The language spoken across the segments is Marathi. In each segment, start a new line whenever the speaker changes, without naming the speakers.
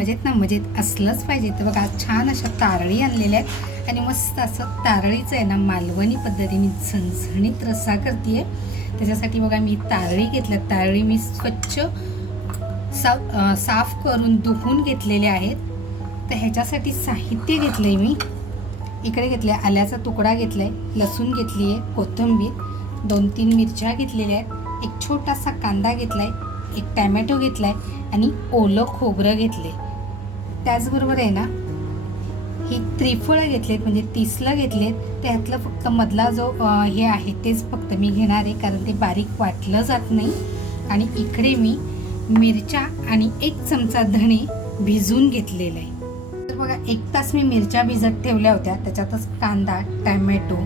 मजेत ना मजेत असलंच पाहिजे. तर बघा छान अशा तारळी आणलेल्या आहेत. आणि मस्त असं तारळीचं आहे ना मालवणी पद्धतीने झणझणीत रस्सा करते त्याच्यासाठी बघा मी तारळी घेतल्या तारळी मी स्वच्छ सा साफ करून धुवून घेतलेले आहेत. तर ह्याच्यासाठी साहित्य घेतलं आहे मी. इकडे घेतलं आहे आल्याचा तुकडा घेतला आहे लसूण घेतली आहे कोथिंबीर. दोन तीन मिरच्या घेतलेल्या आहेत. एक छोटासा कांदा घेतला आहे एक टॅमॅटो घेतला आहे आणि ओलं खोबरं घेतलं आहे त्याचबरोबर आहे ना ही त्रिफळं घेतलेत म्हणजे तिसलं घेतलेत त्यातलं फक्त मधला जो हे आहे तेच फक्त मी घेणार आहे कारण ते बारीक वाटलं जात नाही. आणि इकडे मी मिरच्या आणि एक चमचा धणे भिजून घेतलेलं. आहे तर बघा एक तास मी मिरच्या भिजत ठेवल्या होत्या त्याच्यातच कांदा टॅमॅटो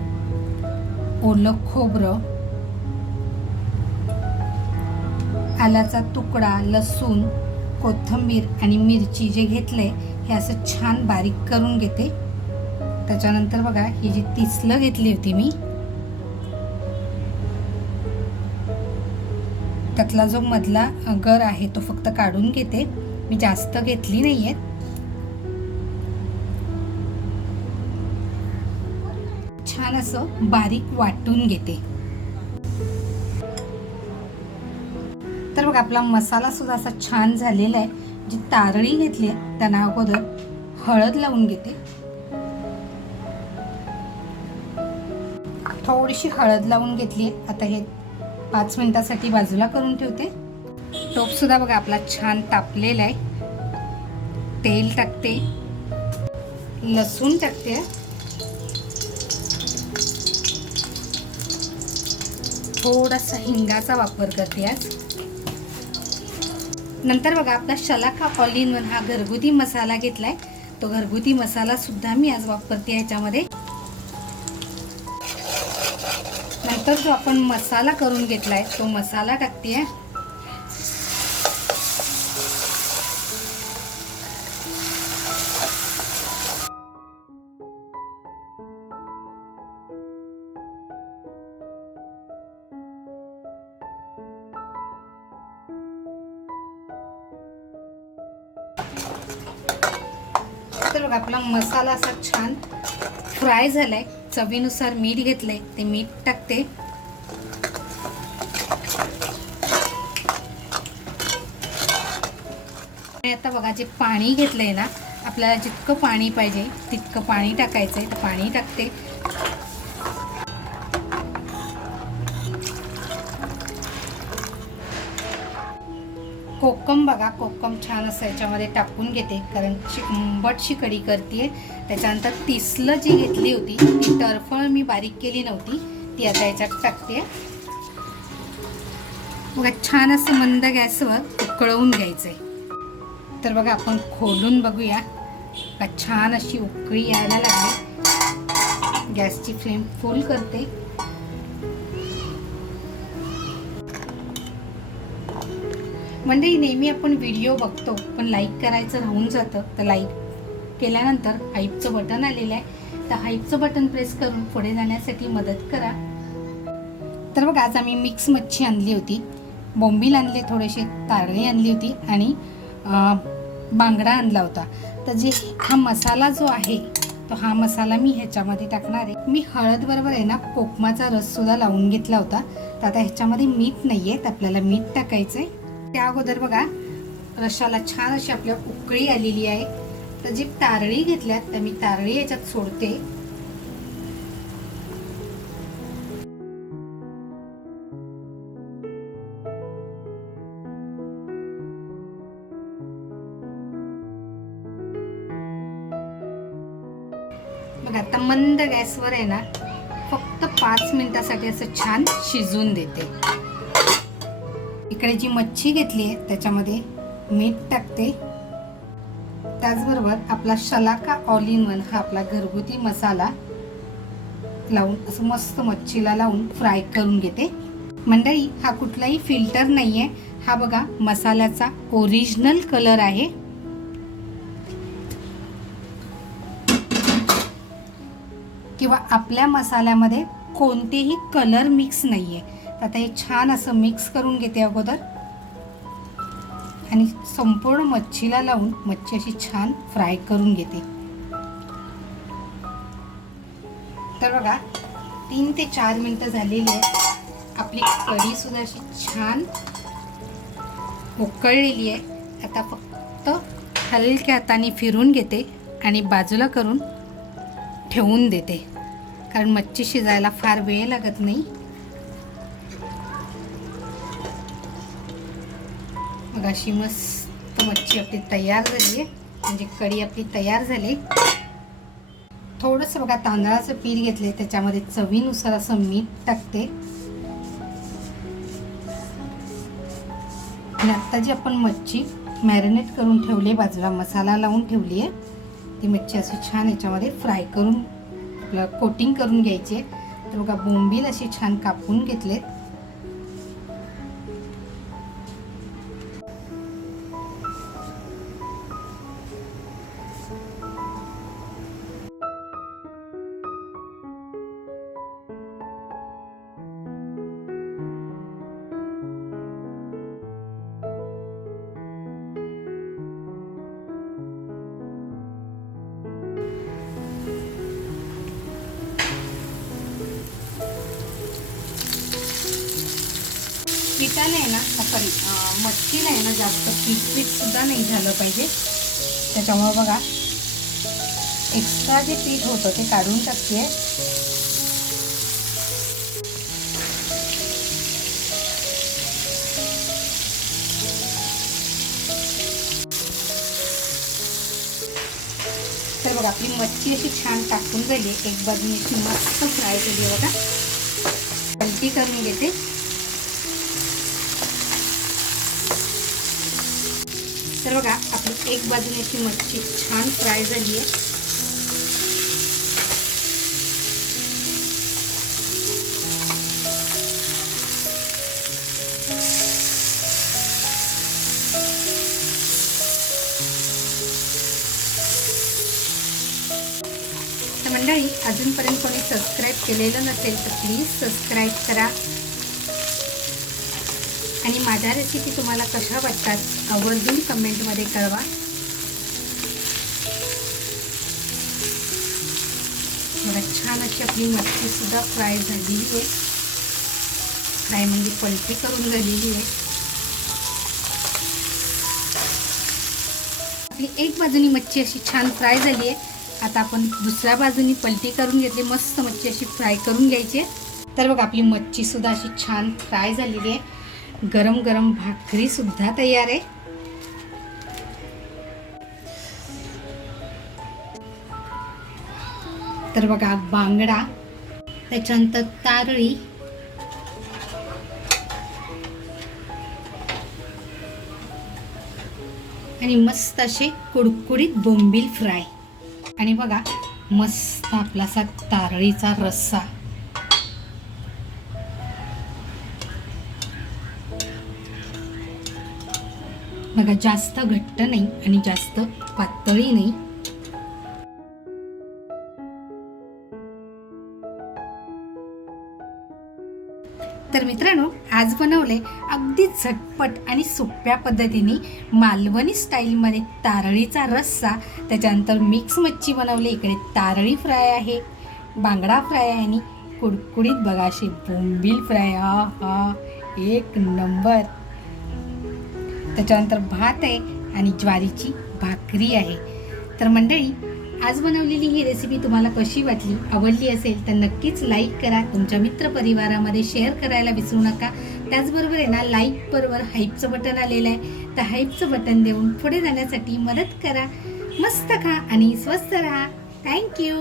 ओलं खोबरं आल्याचा तुकडा लसूण कोथिंबीर आणि मिरची जे घेतलंय हे असं छान बारीक करून घेते. त्याच्यानंतर बघा ही जी तिसलं घेतली होती मी त्यातला जो मधला गर आहे तो फक्त काढून घेते. मी जास्त घेतली नाही आहे छान असं बारीक वाटून घेते. तर बघा आपला मसाला सुद्धा असा छान झालेला आहे. जी तारळी घेतली आहे त्यांना अगोदर हळद लावून घेते. थोडीशी हळद लावून घेतली आहे. आता हे पाच मिनिटासाठी बाजूला करून ठेवते. टोपसुद्धा बघा आपला छान तापलेला आहे. तेल टाकते. लसूण टाकते. थोडासा हिंगाचा वापर करते आज. नंतर बघा आपला शलाका ऑल इन वन हा घरगुती मसाला घेतला आहे तो घरगुती मसाला सुद्धा मी आज वापरते ह्याच्यामध्ये नंतर जो आपण मसाला करून घेतला आहे तो मसाला टाकते आहे तर बघा आपला मसाला असा छान फ्राय झालाय. चवीनुसार मीठ घेतलंय ते मीठ टाकते. आणि आता बघा जे पाणी घेतलंय ना आपल्याला जितकं पाणी पाहिजे तितकं पाणी टाकायचंय. तर पाणी टाकते. कोकम बघा कोकम छान असं याच्यामध्ये टाकून घेते. कारण शिंबटशी कढी करते त्याच्यानंतर तिसलं जी घेतली होती ती टरफळ मी बारीक केली नव्हती ती आता याच्यात टाकते. बघा छान असं मंद गॅसवर उकळवून घ्यायचं आहे तर बघा आपण खोलून बघूया. का छान अशी उकळी यायला लागली. गॅसची फ्लेम फुल करते. म्हणजे नेहमी आपण व्हिडिओ बघतो पण लाईक करायचं राहून जातं तर लाईक केल्यानंतर हाईपचं बटन आलेलं आहे. तर हाईपचं बटन प्रेस करून पुढे जाण्यासाठी मदत करा. तर बघ आज आम्ही मिक्स मच्छी आणली होती. बोंबील आणले थोडेसे तारळे आणली होती आणि बांगडा आणला होता. तर जे हा मसाला जो आहे तो हा मसाला मी ह्याच्यामध्ये टाकणार आहे. मी हळदबरोबर आहे ना कोकमाचा रससुद्धा लावून घेतला होता. तर आता ह्याच्यामध्ये मीठ नाही आहे तर आपल्याला मीठ टाकायचं आहे त्या अगोदर बघा रशाला छान अशी आपल्या उकळी आलेली आहे. तर जी तारळी घेतल्यात तर मी तारळी याच्यात सोडते. बघा आता मंद गॅसवर आहे ना फक्त पाच मिनिटासाठी असं छान शिजवून देते. इकडे जी मच्छी घेतली आहे त्याच्यामध्ये मीठ टाकते. त्याचबरोबर आपला शलाका ऑल इन वन हा आपला घरगुती मसाला लावून असं मस्त मच्छीला लावून फ्राय करून घेते. मंडळी हा कुठलाही फिल्टर नाही आहे हा बघा मसाल्याचा ओरिजिनल कलर आहे. किंवा आपल्या मसाल्यामध्ये कोणतेही कलर मिक्स नाही आहे आता हे छान असं मिक्स करून घेते अगोदर. आणि संपूर्ण मच्छीला लावून मच्छी अशी छान फ्राय करून घेते. तर बघा तीन ते चार मिनटं झालेली आहे आपली कढीसुद्धा अशी छान उकळलेली आहे. आता फक्त हलक्या हाताने फिरून घेते आणि बाजूला करून ठेवून देते. कारण मच्छी शिजायला फार वेळ लागत नाही. बघा अशी मस्त मच्छी आपली तयार झाली. म्हणजे कढी आपली तयार झाली. थोडंसं बघा तांदळाचं पीठ घेतले त्याच्यामध्ये चवीनुसार असं मीठ टाकते. आणि आत्ता जी आपण मच्छी मॅरिनेट करून ठेवली आहे बाजूला मसाला लावून ठेवली आहे ती मच्छी अशी छान याच्यामध्ये फ्राय करून आपलं कोटिंग करून घ्यायची आहे. तर बघा बोंबील अशी छान कापून घेतलेत. पिठाला आहे ना सॉरी मटकीला आहे ना जास्त पीठ सुद्धा नाही झालं पाहिजे. त्याच्यामुळं बघा एक्स्ट्रा जे पीठ होतं ते काढून टाकते. तर बघा आपली मच्छी अशी छान टाकून झाली एक बाजूने मस्त फ्राय केली बघा. पलटी करून घेते. तर बघा आपली एक बाजूने अशी मच्छी छान फ्राय झाली आहे. तर मंडळी अजूनपर्यंत कोणी सबस्क्राईब केलेलं नसेल तर प्लीज सबस्क्राईब करा. आणि माझ्या रेसिपी तुम्हाला कशा वाटतात आवर्जून कमेंटमध्ये कळवा. बघा छान अशी आपली मच्छीसुद्धा फ्राय झालेली आहे. फ्राय म्हणजे पलटी करून झालेली आहे. आपली एक बाजूनी मच्छी अशी छान फ्राय झाली आहे. आता आपण दुसऱ्या बाजूनी पलटी करून घेतली मस्त मच्छी अशी फ्राय करून घ्यायची तर बघा आपली मच्छीसुद्धा अशी छान फ्राय झालेली आहे. गरम गरम भाकरी सुद्धा तयार आहे. तर बघा बांगडा त्याच्यानंतर तारळी. आणि मस्त असे कुडकुडीत बोंबील फ्राय. आणि बघा मस्त आपला असा तारळीचा रस्सा. बघा जास्त घट्ट नाही आणि जास्त पातळी नाही. तर मित्रांनो आज बनवले अगदी झटपट आणि सोप्या पद्धतीने मालवणी स्टाईलमध्ये तारळीचा रस्सा. त्याच्यानंतर मिक्स मच्छी बनवली इकडे तारळी फ्राय आहे बांगडा फ्राय आहे आणि कुडकुडीत बघाशी बोंबील फ्राय. हा हा एक नंबर. त्याच्यानंतर भात आहे आणि ज्वारीची भाकरी आहे. तर मंडळी आज बनवलेली ही रेसिपी तुम्हाला कशी वाटली आवडली असेल तर नक्कीच लाईक करा. तुमच्या मित्रपरिवारामध्ये शेअर करायला विसरू नका. त्याचबरोबर आहे ना लाईक बरोबर हाईपचं बटन आलेलं आहे. तर हाईपचं बटन देऊन पुढे जाण्यासाठी मदत करा. मस्त खा आणि स्वस्त राहा. थँक्यू